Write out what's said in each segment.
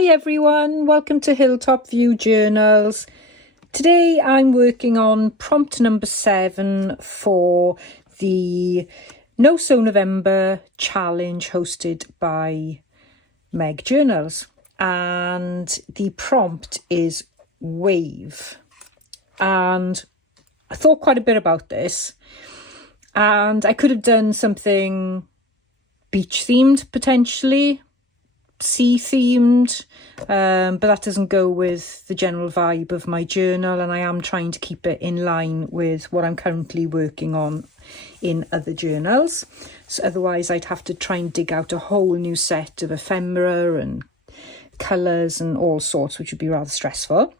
Hi everyone, welcome to Hilltop View Journals. Today I'm working on prompt number 7 for the No Sew November challenge hosted by Meg Journals, and the prompt is wave. And I thought quite a bit about this, and I could have done something beach themed, potentially sea themed, but that doesn't go with the general vibe of my journal, and I am trying to keep it in line with what I'm currently working on in other journals. So otherwise I'd have to try and dig out a whole new set of ephemera and colours and all sorts, which would be rather stressful.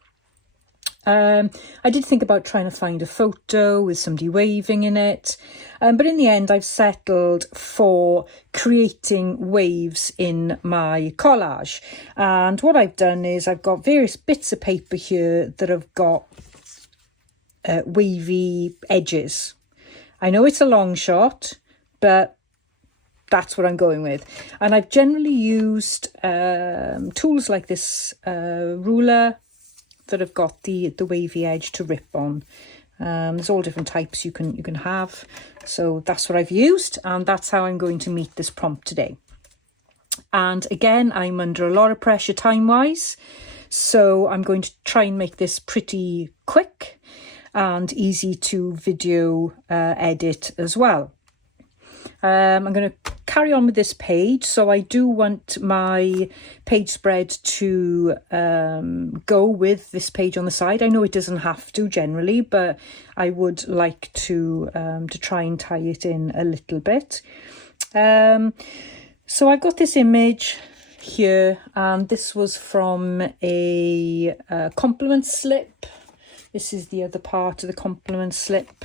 I did think about trying to find a photo with somebody waving in it, but in the end I've settled for creating waves in my collage. And what I've done is I've got various bits of paper here that have got wavy edges. I know it's a long shot, but that's what I'm going with. And I've generally used tools like this ruler that have got the wavy edge to rip on. There's all different types you can have, so that's what I've used, and that's how I'm going to meet this prompt today. And again, I'm under a lot of pressure time wise, so I'm going to try and make this pretty quick and easy to video edit as well. I'm going to carry on with this page, so I do want my page spread to go with this page on the side. I know it doesn't have to generally, but I would like to try and tie it in a little bit. So I've got this image here, and this was from a compliment slip. This is the other part of the compliment slip.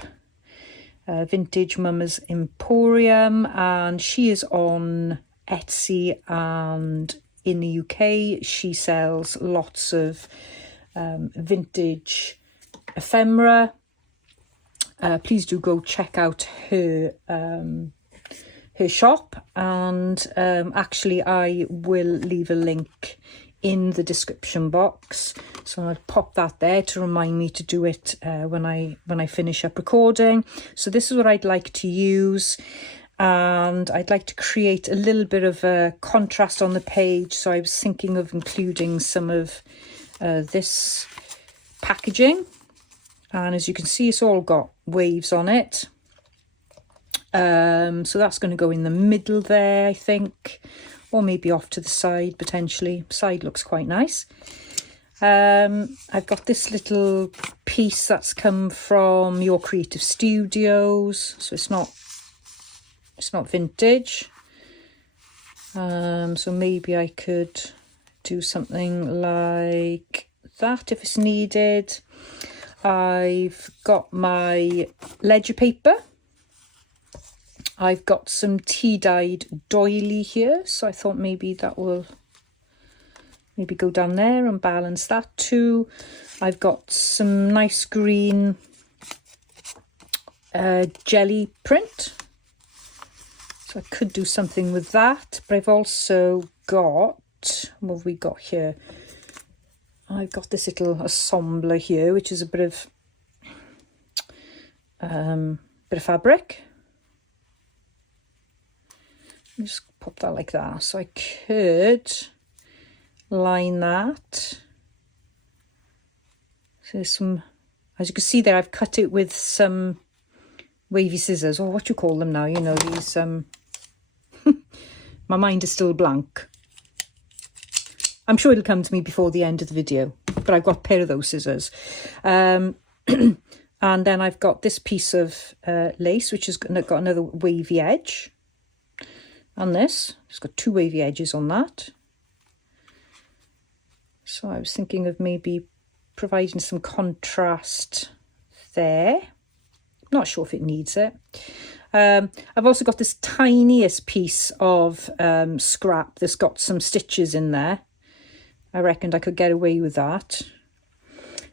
Vintage Mumma's Emporium, and she is on Etsy, and in the UK she sells lots of vintage ephemera. Please do go check out her shop, and actually I will leave a link in the description box, so I'll pop that there to remind me to do it when I finish up recording. So this is what I'd like to use, and I'd like to create a little bit of a contrast on the page, so I was thinking of including some of this packaging, and as you can see it's all got waves on it. So that's going to go in the middle there, I think, or maybe off to the side potentially. Side looks quite nice. I've got this little piece that's come from Your Creative Studios, so it's not vintage. So maybe I could do something like that if it's needed. I've got my ledger paper. I've got some tea-dyed doily here, so I thought maybe that will maybe go down there and balance that too. I've got some nice green jelly print, so I could do something with that. But I've also got, what have we got here? I've got this little ensemble here, which is a bit of fabric. Just pop that like that, so I could line that. So there's some, as you can see there, I've cut it with some wavy scissors, or what you call them now, you know, these my mind is still blank. I'm sure it'll come to me before the end of the video, but I've got a pair of those scissors. And then I've got this piece of lace, which has got another wavy edge. And this, it's got two wavy edges on that. So I was thinking of maybe providing some contrast there. Not sure if it needs it. I've also got this tiniest piece of scrap that's got some stitches in there. I reckoned I could get away with that.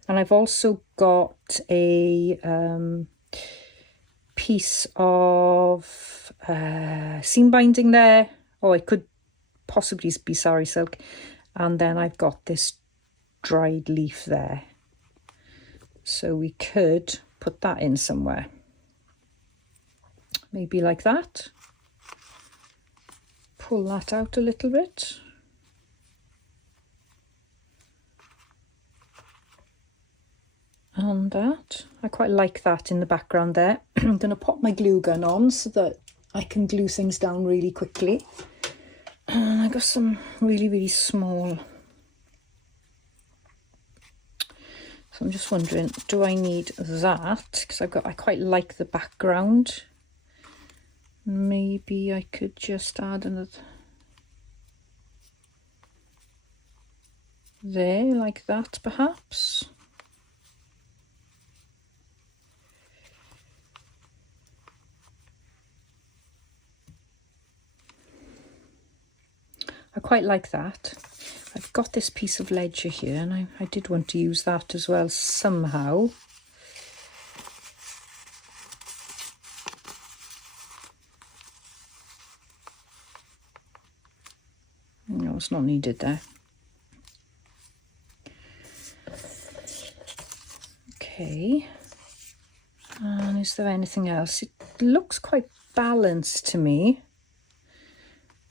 And I've also got a piece of seam binding there. Oh, it could possibly be sari silk. and then I've got this dried leaf there. So we could put that in somewhere. Maybe like that. Pull that out a little bit. And that. I quite like that in the background there. I'm going to pop my glue gun on so that I can glue things down really quickly. And I got some really, really small. So I'm just wondering, do I need that? Because I quite like the background. Maybe I could just add another there, like that perhaps. I quite like that. I've got this piece of ledger here, and I did want to use that as well somehow. No, it's not needed there. Okay. And is there anything else? It looks quite balanced to me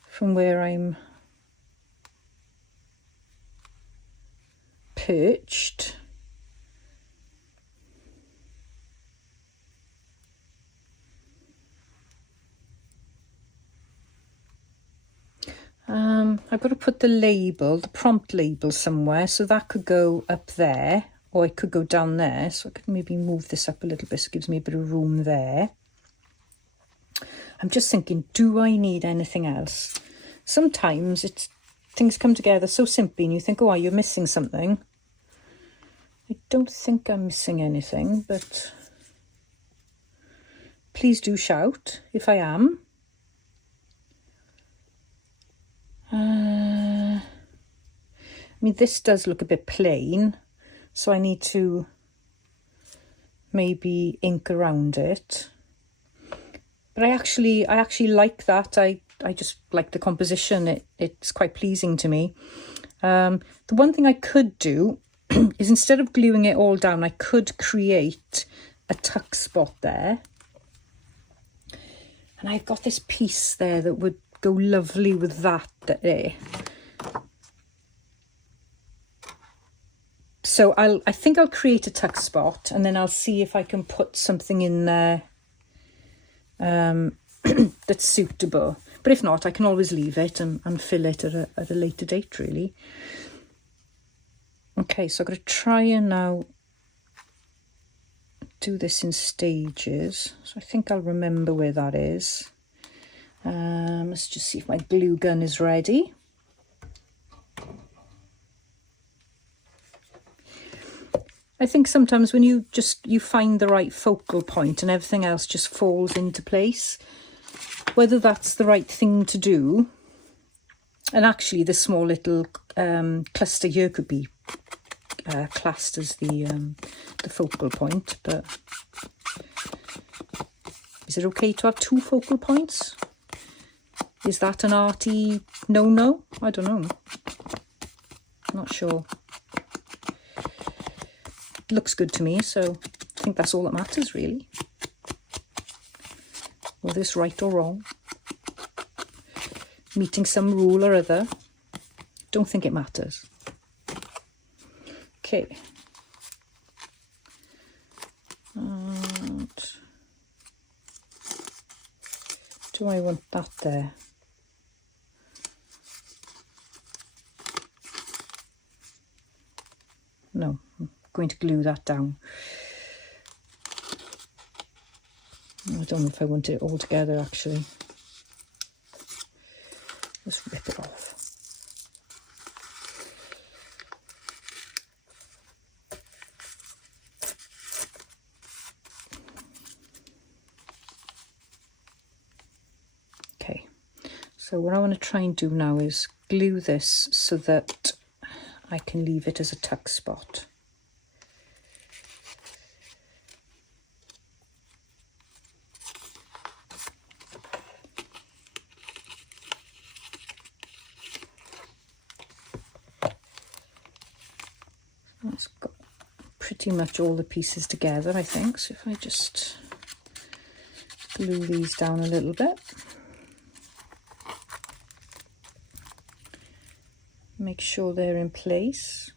from where I'm perched. I've got to put the label, the prompt label somewhere, so that could go up there, or it could go down there. So I could maybe move this up a little bit so it gives me a bit of room there. I'm just thinking, do I need anything else? Sometimes things come together so simply and you think, oh, you're missing something. I don't think I'm missing anything, but please do shout if I am. I mean, this does look a bit plain, so I need to maybe ink around it. But I actually like that. I just like the composition. It's quite pleasing to me. The one thing I could do is, instead of gluing it all down, I could create a tuck spot there. And I've got this piece there that would go lovely with that there. So I think I'll create a tuck spot, and then I'll see if I can put something in there that's suitable. But if not, I can always leave it and fill it at a later date, really. Okay, so I'm going to try and now do this in stages. So I think I'll remember where that is. Let's just see if my glue gun is ready. I think sometimes when you find the right focal point and everything else just falls into place, whether that's the right thing to do. And actually this small little cluster here could be classed as the focal point, but is it okay to have two focal points? Is that an arty no? I don't know. Not sure. Looks good to me, so I think that's all that matters, really. Whether it's right or wrong, meeting some rule or other, don't think it matters. Okay. And do I want that there? No, I'm going to glue that down. I don't know if I want it all together, actually. Let's rip it off. Okay, so what I want to try and do now is glue this so that I can leave it as a tuck spot. That's got pretty much all the pieces together, I think. So if I just glue these down a little bit, make sure they're in place.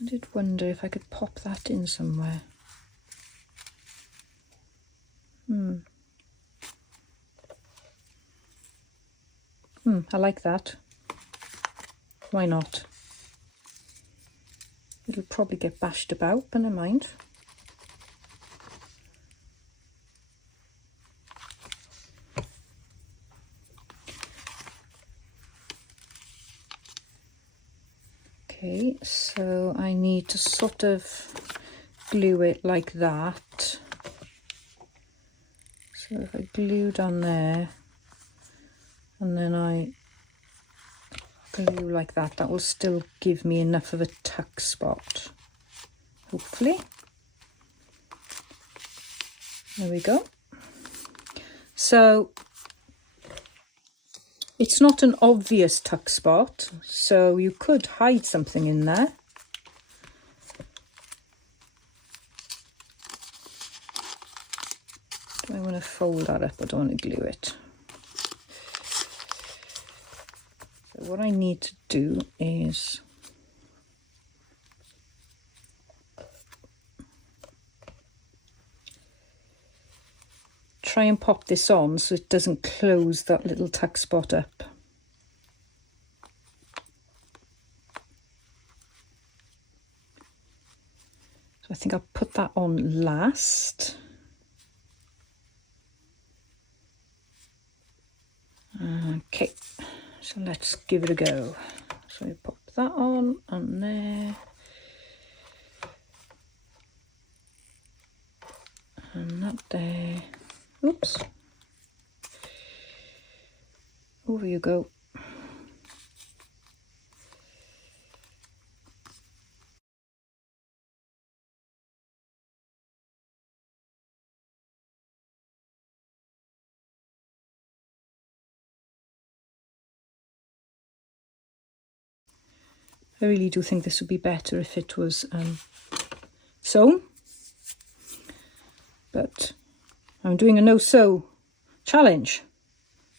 I did wonder if I could pop that in somewhere. I like that. Why not? It'll probably get bashed about, but never mind. Okay, so I need to sort of glue it like that. So if I glued on there and then I glue like that, that will still give me enough of a tuck spot, hopefully. There we go. So it's not an obvious tuck spot, so you could hide something in there. Do I want to fold that up? I don't want to glue it. So what I need to do is try and pop this on so it doesn't close that little tuck spot up. So I think I'll put that on last. Okay, so let's give it a go. So I pop that on and there. And that there. Oops. Over you go. I really do think this would be better if it was sewn. But I'm doing a no-sew challenge,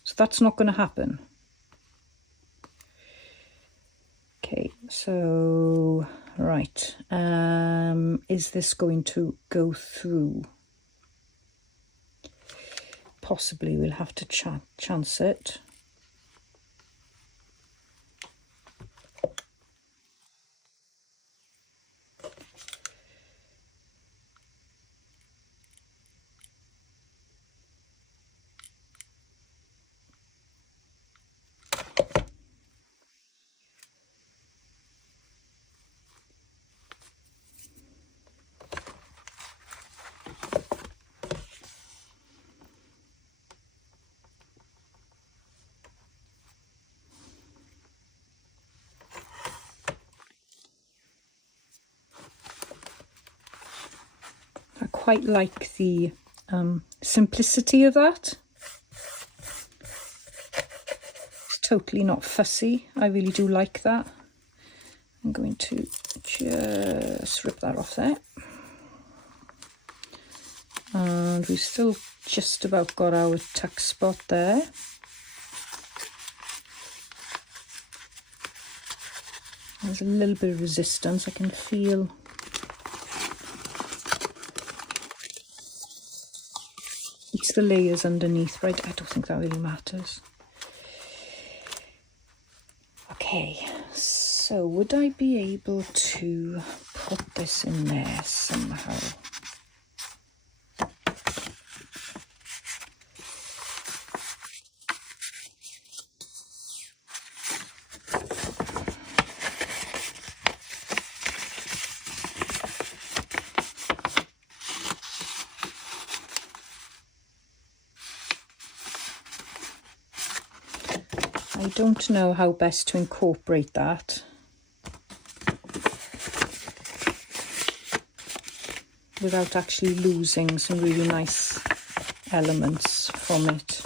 so that's not going to happen. Okay, so, right, is this going to go through? Possibly, we'll have to chance it. I quite like the simplicity of that. It's totally not fussy. I really do like that. I'm going to just rip that off there. And we've still just about got our tuck spot there. There's a little bit of resistance. I can feel it's the layers underneath, right? I don't think that really matters. Okay, so would I be able to put this in there somehow? I don't know how best to incorporate that without actually losing some really nice elements from it.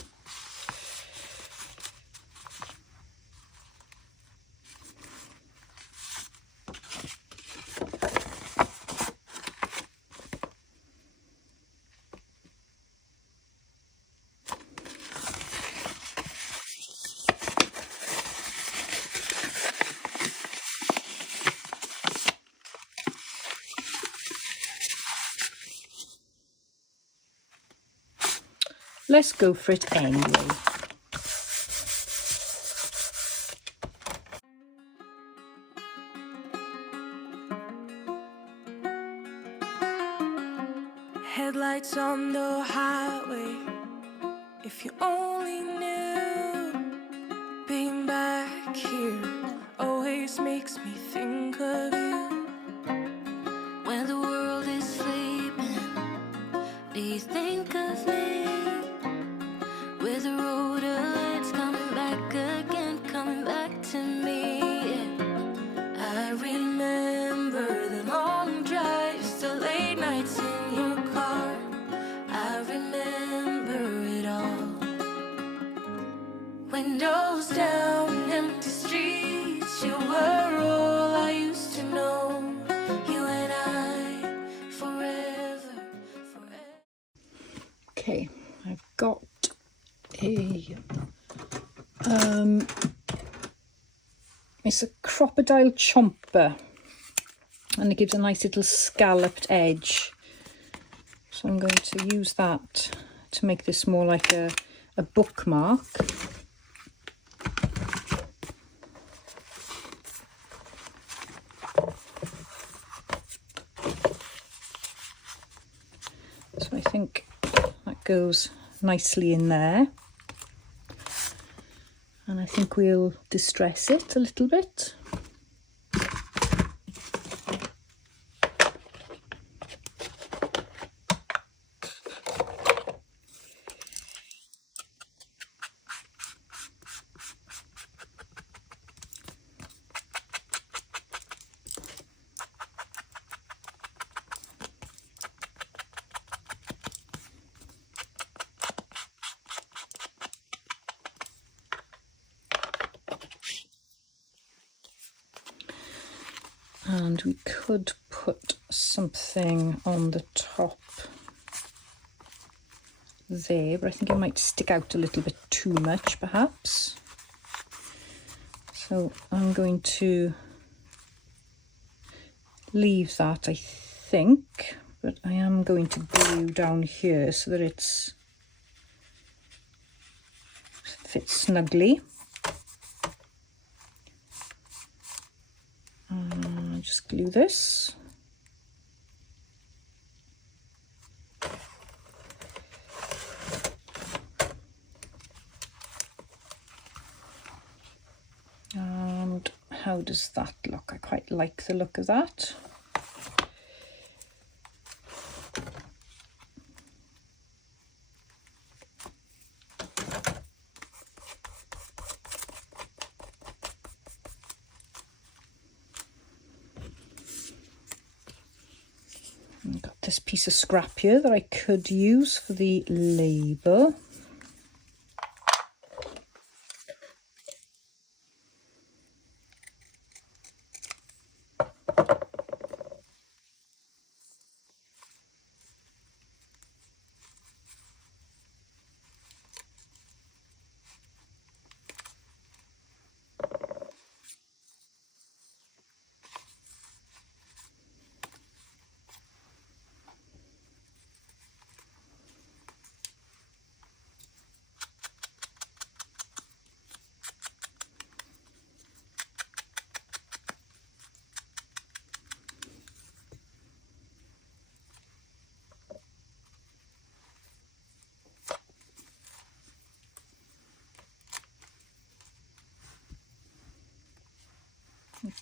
Let's go for it anyway. Headlights on the highway. If you only knew, being back here always makes me think of you. When the world is sleeping, do you think of me? With the road it's coming back again, coming back to me. I remember the long drives, the late nights in your car. I remember it all. Windows down, empty streets, you were all I used to know. You and I, forever, forever. Okay, I've got it's a crocodile chomper, and it gives a nice little scalloped edge, so I'm going to use that to make this more like a bookmark. So I think that goes nicely in there. And I think we'll distress it a little bit. And we could put something on the top there, but I think it might stick out a little bit too much perhaps. So I'm going to leave that, I think, but I am going to glue down here so that it fits snugly. Just glue this. And how does that look? I quite like the look of that. I've got this piece of scrap here that I could use for the label.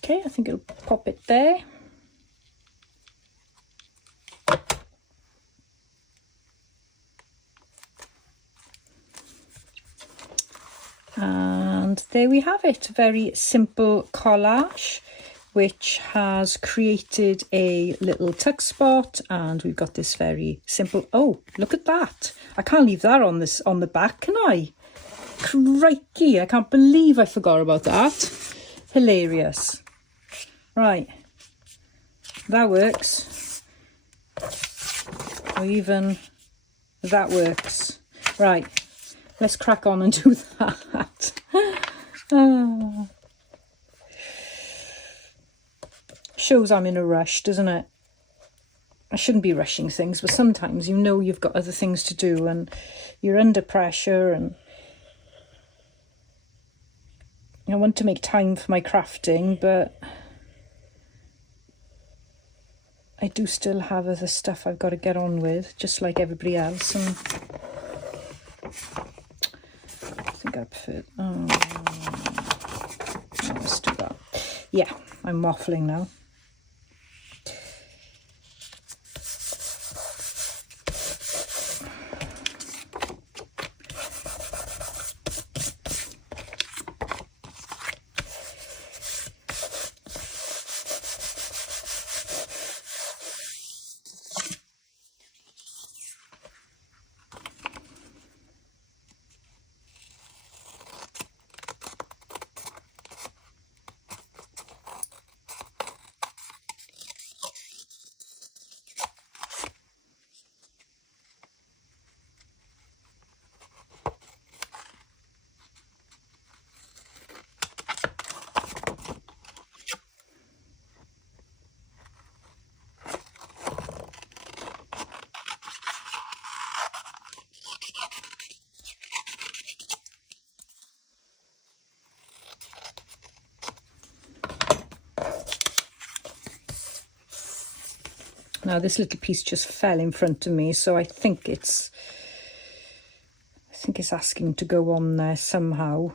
Okay, I think it'll pop it there. And there we have it, a very simple collage. which has created a little tuck spot, and we've got this very simple, oh, look at that. I can't leave that on the back, can I? Crikey, I can't believe I forgot about that. Hilarious. Right, that works. Or even that works. Right, let's crack on and do that. Oh. Shows I'm in a rush, doesn't it? I shouldn't be rushing things, but sometimes you know you've got other things to do and you're under pressure, and I want to make time for my crafting, but I do still have other stuff I've got to get on with, just like everybody else. And I think I prefer, let's do that. Yeah, I'm waffling now. Now this little piece just fell in front of me, so I think it's asking to go on there somehow.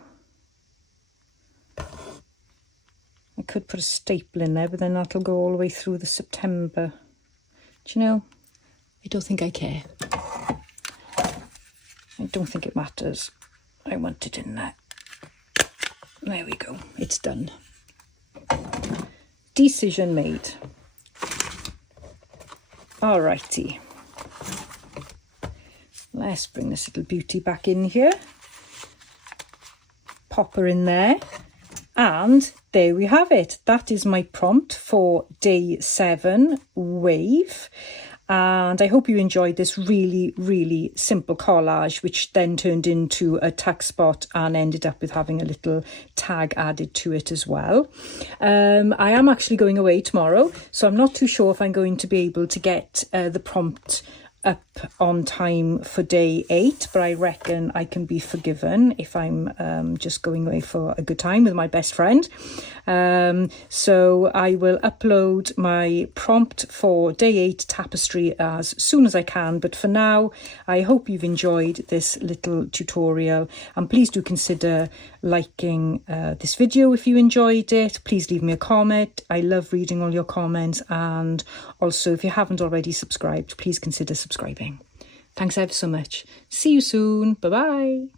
I could put a staple in there, but then that'll go all the way through the September. Do you know? I don't think I care. I don't think it matters. I want it in there. There we go. It's done. Decision made. Alrighty. Let's bring this little beauty back in here. Pop her in there. And there we have it. That is my prompt for day 7, wave. And I hope you enjoyed this really, really simple collage, which then turned into a tuck spot and ended up with having a little tag added to it as well. I am actually going away tomorrow, so I'm not too sure if I'm going to be able to get the prompt up on time for day 8, but I reckon I can be forgiven if I'm just going away for a good time with my best friend. So I will upload my prompt for day 8 tapestry as soon as I can, but for now I hope you've enjoyed this little tutorial, and please do consider liking this video if you enjoyed it. Please leave me a comment. I love reading all your comments, and also if you haven't already subscribed, please consider subscribing. Thanks ever so much. See you soon. Bye bye.